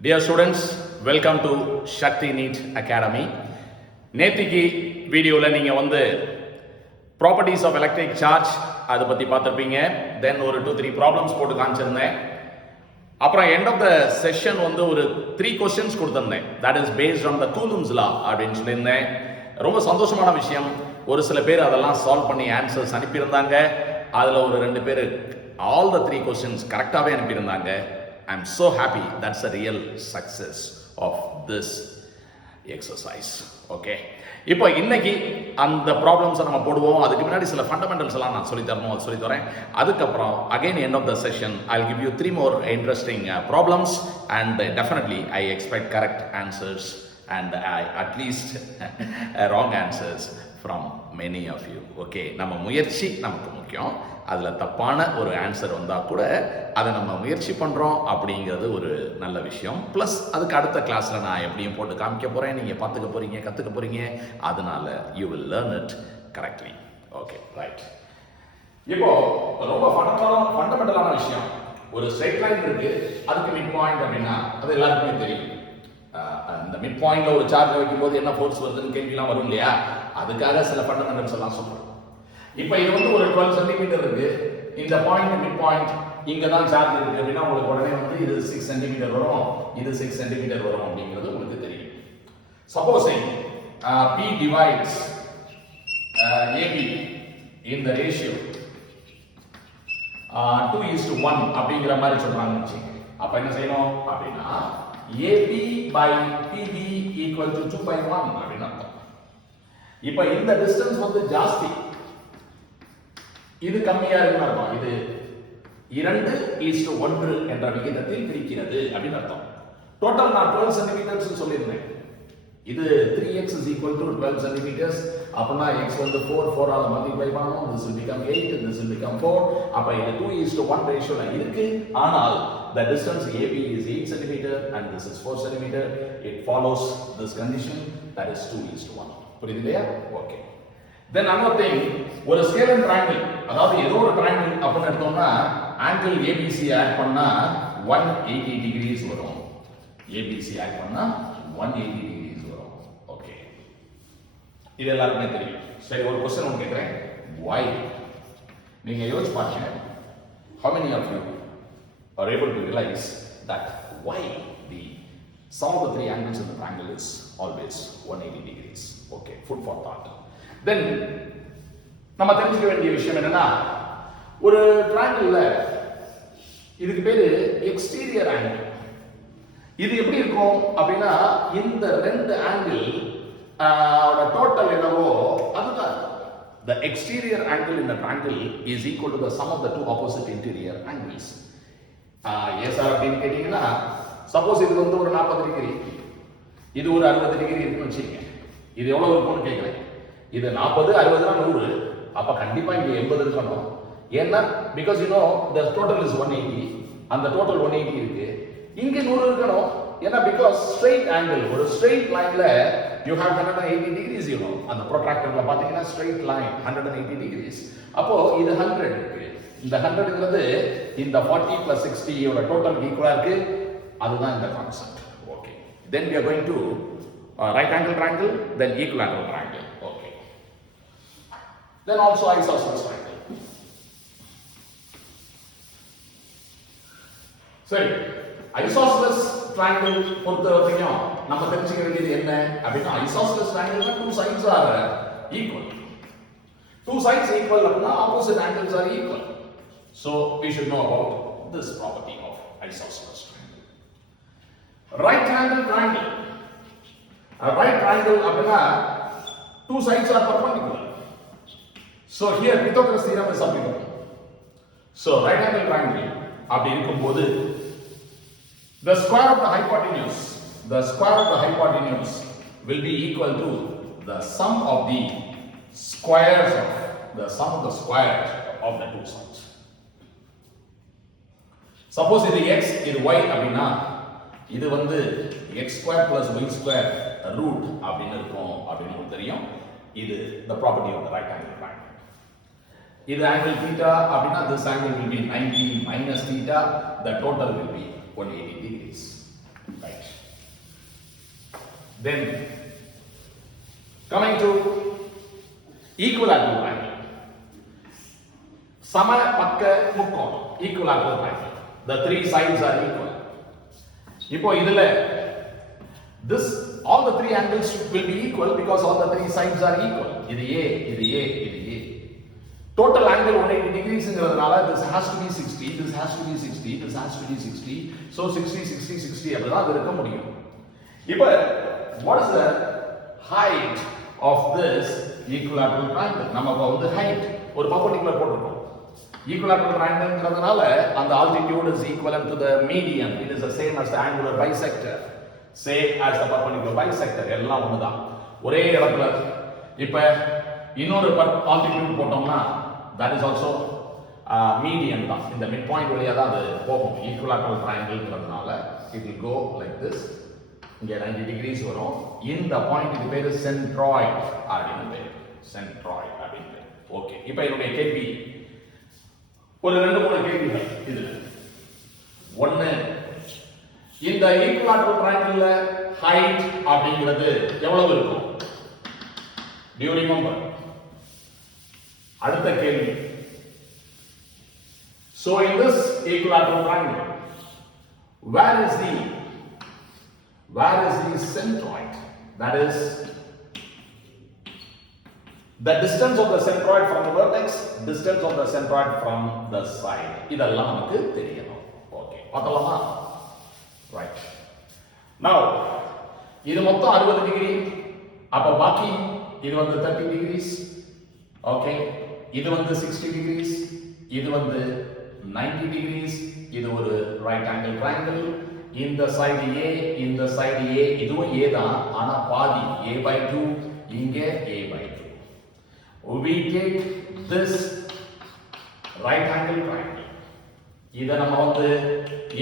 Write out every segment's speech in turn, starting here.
Dear students, welcome to Shakti NEET Academy. நேத்திக்கு வீடியோவில் நீங்கள் வந்து ப்ராப்பர்ட்டிஸ் ஆஃப் எலக்ட்ரிக் சார்ஜ் அதை பற்றி பார்த்துருப்பீங்க. தென் ஒரு 2-3 ப்ராப்ளம்ஸ் போட்டு காமிச்சிருந்தேன். அப்புறம் எண்ட் ஆஃப் த செஷன் வந்து ஒரு 3 கொஸ்டின்ஸ் கொடுத்துருந்தேன். That is based on the Coulomb's லா அப்படின்னு சொல்லியிருந்தேன். ரொம்ப சந்தோஷமான விஷயம், ஒரு சில பேர் அதெல்லாம் சால்வ் பண்ணி ஆன்சர்ஸ் அனுப்பியிருந்தாங்க. அதில் ஒரு 2 பேர் ஆல் த 3 கொஸ்டின்ஸ் கரெக்டாகவே அனுப்பியிருந்தாங்க. I'm so happy. That's a real success of this exercise. Okay. இப்போ இன்னைக்கு அந்த ப்ராப்ளம்ஸை நம்ம போடுவோம். அதுக்கு முன்னாடி சில ஃபண்டமெண்டல்ஸ் எல்லாம் நான் சொல்லித்தரணும், அது சொல்லித்தரேன். அதுக்கப்புறம் again end of the session I will give you 3 more interesting problems and definitely I expect correct answers and at least wrong answers from many of you. Okay. நம்ம முயற்சி நமக்கு முக்கியம். அதில் தப்பான ஒரு ஆன்சர் வந்தால் கூட அதை நம்ம முயற்சி பண்ணுறோம் அப்படிங்கிறது ஒரு நல்ல விஷயம். ப்ளஸ் அதுக்கு அடுத்த கிளாஸில் நான் எப்படியும் போட்டு காமிக்க போகிறேன், நீங்கள் பார்த்துக்க போகிறீங்க, கற்றுக்க போகிறீங்க. அதனால you will learn it correctly. Okay, right. இப்போ ரொம்ப ஃபண்டமெண்டலான விஷயம், ஒரு ஸ்ட்ரைட் லைன் இருக்குது, அதுக்கு மிட் பாயிண்ட் அப்படின்னா அது எல்லாருக்குமே தெரியும். அந்த மிட் பாயிண்டில் ஒரு சார்ஜ் வைக்கும்போது என்ன ஃபோர்ஸ் வருதுன்னு கேள்விலாம் வரும் இல்லையா? அதுக்காக சில ஃபண்டமெண்டல்ஸ் எல்லாம் சொல்கிறோம். இப்போ இது வந்து ஒரு 12 சென்டிமீட்டர் இருக்கு, இந்த பாயிண்ட் மிட் பாயிண்ட் இங்க தான் சார்ஜ் இருக்கு அப்படின்னா உங்களுக்கு உடனே வந்து இது 6 சென்டிமீட்டர் வரும், இது 6 சென்டிமீட்டர் வரும் அப்படிங்கிறது உங்களுக்கு தெரியும். Supposing P divides AB in the ratio 2:1 அப்படிங்கிற மாதிரி சொல்றாங்க. அப்ப என்ன செய்யணும் அப்படின்னா AB by PB equal to 2/1 அப்படின்னு அர்த்தம். இப்போ இந்த டிஸ்டன்ஸ் வந்து ஜாஸ்தி, இது கம்மியா இருக்குன்னு அர்த்தம். இது 2:1 என்ற விகிதத்தில் பிரிக்கிறது அப்படின்னு அர்த்தம். டோட்டல் நான் 12 சென்டிமீட்டர்ஸ் சொல்லியிருந்தேன். இது 3x is equal to 12 centimetres. அப்பனா x வந்து 4 ஆல மல்டிப்ளை பண்ணனும். this will become 8, this will become 4. அப்ப இது 2:1 ரேஷியோல இருக்கு. ஆனால் the distance AB is 8 cm and this is 4 cm. It follows this condition, that is 2:1. புரியுது இல்லையா? ஓகே. Then another thing, ஒரு scale and triangle, அதாவது ஏதோ ஒரு triangle அப்படின்னு எடுத்தோம்னா angle ABC ஆட் பண்ணா 180 degrees வரும். ABC ஆட் பண்ணா 180 degrees வரும். ஓகே, இது எல்லாருக்குமே தெரியும். சரி, ஒரு क्वेश्चन ஒன்னு கேக்குறேன். why? நீங்க யோசிச்சு பாருங்க. how many of you are able to realize that why the sum of the 3 angles in the triangle is always 180 degrees? Okay, food for thought. தென் நம்ம தெரிஞ்சுக்க வேண்டிய விஷயம் என்னன்னா, ஒரு ட்ரையாங்கிள்ல இதுக்கு பேரு எக்ஸ்டீரியர் ஆங்கிள். இது எப்படி இருக்கும் அப்படின்னா, இந்த 2 ஆங்கிள் டோட்டல் என்னவோ அதுதான். the exterior angle in the triangle is equal to the sum of the 2 opposite interior angles. yes sir அப்படின்னு கேட்டீங்கன்னா, சப்போஸ் இது வந்து ஒரு 40 டிகிரி, இது ஒரு 60 டிகிரி இருக்குன்னு வச்சுக்கோங்க. இது எவ்வளவு இருக்கும்னு கேட்குறேன். இது 40, 60 100, அப்ப கண்டிப்பா இங்க 80 இருக்கணும். ஏன்னா because you know the total is 180, அந்த டோட்டல் 180 இருக்கு, இங்க 100 இருக்கணும். ஏன்னா because straight angle, ஒரு straight lineல you have 180 degrees, you know. அந்த protractorல பாத்தீங்கன்னா straight line 180 degrees. அப்போ இது 100 இருக்கு. இந்த 100ங்கிறது இந்த 40 plus 60 யோட டோட்டல் ஈக்குவலா இருக்கு. அதுதான் இந்த concept. Okay, then we are going to right angle triangle, then equilateral triangle. Okay, then also isosceles triangle. சரி, isosceles triangle பொறுத்த வரைக்கும் நம்ம தெரிஞ்சுக்க வேண்டியது என்ன அப்படின்னா, isosceles triangle 2 sides are equal. 2 sides equal அப்படின்னா opposite angles are equal. So we should know about this property of isosceles triangle. Right angle triangle, a right triangle அப்படின்னா 2 sides are perpendicular. So here Pythagoras theorem is applicable. So right angle triangle அப்படி இருக்கும்போது the square of the hypotenuse will be equal to the sum of the squares of the 2 sides. Suppose இது x, இது y அப்படின்னா இது வந்து x square plus y square root அப்படின்னு இருக்கும் அப்படின்னு உங்களுக்கு தெரியும். இது the property of the right angle triangle. இது angle theta அப்படின்னா this angle will be 90 minus theta, the total will be 180 degrees. Right. Then coming to equilateral triangle. சம பக்க முக்கோணம் equilateral triangle. The three sides are equal. இப்போ இதுல this all the three angles will be equal because all the three sides are equal. இது A, இது A, இது A. Total angle 180 degrees ங்கிறதுனால this has to be 60, this has to be 60, this has to be 60. So 60, 60, 60 அப்படிதான் அது இருக்க முடியும். இப்போ what is the height of this equilateral triangle? நம்ம வந்து height ஒரு perpendicular போட்டுருக்கோம். Equilateral triangle ங்கிறதுனால அந்த altitude is equivalent to the median. It is the same as the angular bisector. Same as the perpendicular bisector. எல்லாம் ஒண்ணுதான். ஒரே இடத்துல இப்ப இன்னொரு altitude போட்டோம்னா that is also median தான். இந்த midpoint வழியா தான் அது போகும். Equilateral triangle ங்கிறதுனால it will go like this. இங்க 90 degrees வரும். இந்த பாயிண்ட் இது பேரு centroid அப்படினு பேரு. Centroid அப்படினு பேரு. ஓகே. இப்போ என்னுடைய கேள்வி ஒரு ரெண்டு மூணு கேள்விகள் இதுல. ஒன்னு இந்த ஈக்குவலாட்டரல் ட்ரையாங்கிள்ல ஹைட் அப்படிங்கிறது எவ்வளவு இருக்கும்? Do you remember? அடுத்த கேள்வி. So in this equilateral triangle, where is the centroid? That is the distance of the centroid from the vertex, distance of the centroid from the side. இதெல்லாம் நமக்கு தெரியணும். ஓகே. பார்த்தலாமா? Right. Now இது மொத்தம் 60 degree. அப்ப பாக்கி இது வந்து 30 degrees. ஓகே. இது வந்து 60 degrees. இது வந்து 90 degrees. இது ஒரு right angle triangle. இந்த side A, இந்த side A, இதுவும் A தான். ஆனா பாதி A/2, இங்க A/2. We take this right angle triangle. இத நம்ம வந்து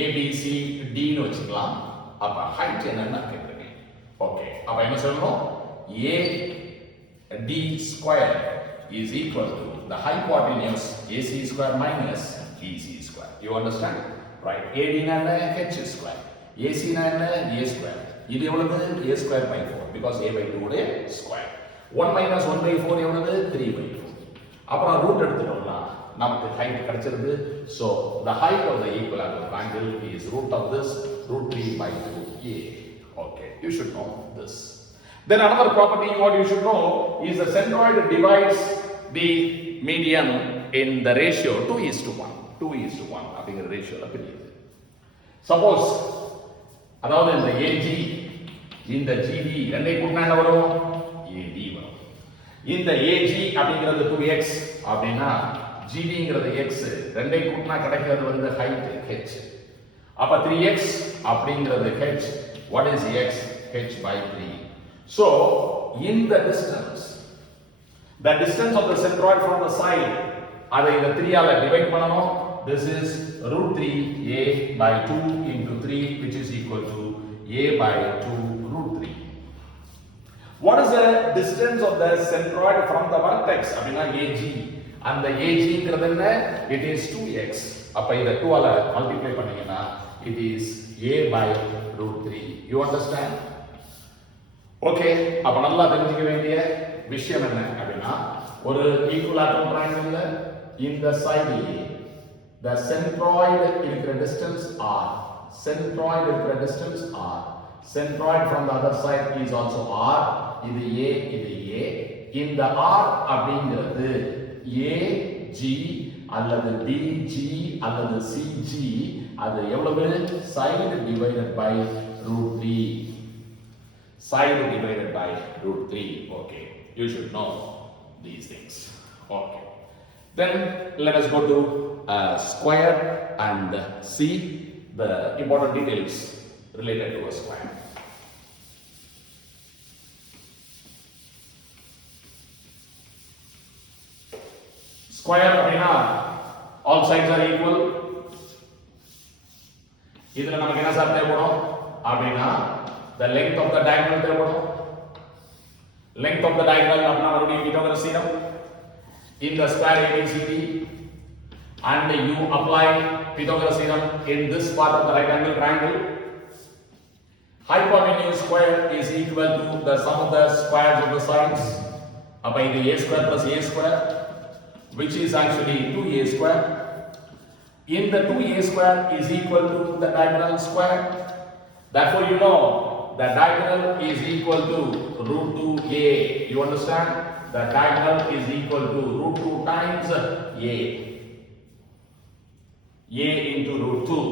ABCD னு வச்சுக்கலாம். அப்ப height என்னன்னு கேக்குறீங்க. ஓகே. அப்ப என்ன சொல்லணும்? AD square is equal to the hypotenuse AC square minus BC square. You understand? Right. AD னா என்ன? H square. AC னா என்ன? A square. இது எவ்வளவு? A square by 4 because A/2 உடைய square. 1 minus 1 by 4 எவ்வளவு? 3 by 4. அப்புறம் ரூட் எடுத்துட்டோம்னா நமக்கு height கிடைச்சிருது. So the height of the equilateral triangle is root of this root 3 by 2a. Okay, you should know this. Then another property what you should know is the centroid divides the median in the ratio 2:1. 2:1 அப்படிங்கிற ரேஷியோல பிரியுது. Suppose அதாவது இந்த AG இந்த GD ரெண்டை கூட்டினா என்ன வரும்? AD வரும். இந்த AG அப்படிங்கிறது 2x அப்படினா GDங்கிறது x ரெண்டை கூட்டினா கிடைக்கிறது வந்து height h. அப்ப 3x அப்படிங்கிறது h. What is x? h by 3. So in the distance of the centroid from the side அதை இந்த 3 ஆல டிவைட் பண்ணனும். This is root 3a by 2 into 3 which is equal to a by 2 root 3. What is the distance of the centroid from the vertex? அப்படினா AG. அந்த AGங்கிறது என்ன? It is 2x. அப்ப இத 2 ஆல மல்டிப்ளை பண்ணீங்கனா it is a by root 3. You understand? Okay. அப்ப நல்லா தெரிஞ்சுக்க வேண்டிய விஷயம் என்ன அப்படினா ஒரு ஈக்குவலாட்டரல் ட்ரையாங்கிள்ல இந்த சைடு A the centroid இருக்கிற distance r. Centroid இருக்கிற distance r. Centroid from the other side is also r. இது A, இது A. இந்த r அப்படிங்கிறது AG அல்லது BG அல்லது CG அது எவ்வளவு? side divided by root 3. Side divided by root 3. Okay, you should know these things. Okay, then let us go to square and see the important details related to a square. Square அப்படினா all sides are equal. இதுல நமக்கு என்ன sir தேவைப்படும் அப்படினா the length of the diagonal தேவைப்படும். Length of the diagonal அப்படினா மறுபடியும் Pythagoras theorem in the square ABCD and you apply Pythagoras theorem in this part of the right angle triangle. Hypotenuse square is equal to the sum of the squares of the sides. அப்ப இது a square plus a square, which is actually 2a square. In the 2a square is equal to the diagonal square. Therefore, you know the diagonal is equal to root 2a. You understand? The diagonal is equal to root 2 times a. A into root 2.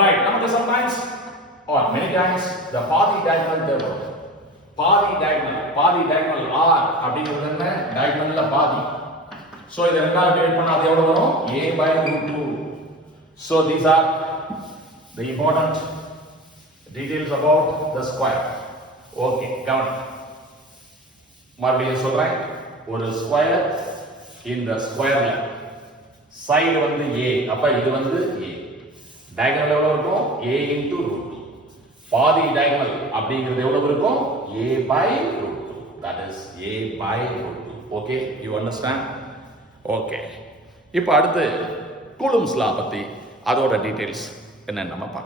Right, now sometimes or many times the பாதி diagonal தேவை. பாதி diagonal r அப்படிங்கிறது என்ன? diagonalல பாதி. So இத ரெண்டால divide பண்ணா அது எவ்வளவு வரும்? a by root 2. So these are the important details about the square. Okay, கவனி. மறுபடியும் சொல்றேன். ஒரு ஸ்கொயர் இந்த ஸ்கொயர்ல சைடு வந்து a, அப்ப இது வந்து a. diagonal எவ்வளவு இருக்கும்? a into root 2. பாதி diagonal அப்படிங்கிறது எவ்வளவு இருக்கும்? a by root 2. That is a by root 2. Okay, you understand? Okay. இப்போ அடுத்து கூலும்ஸ் லா பத்தி அதோட டீடைல்ஸ் என்னன்னு நம்ம பார்க்கலாம்.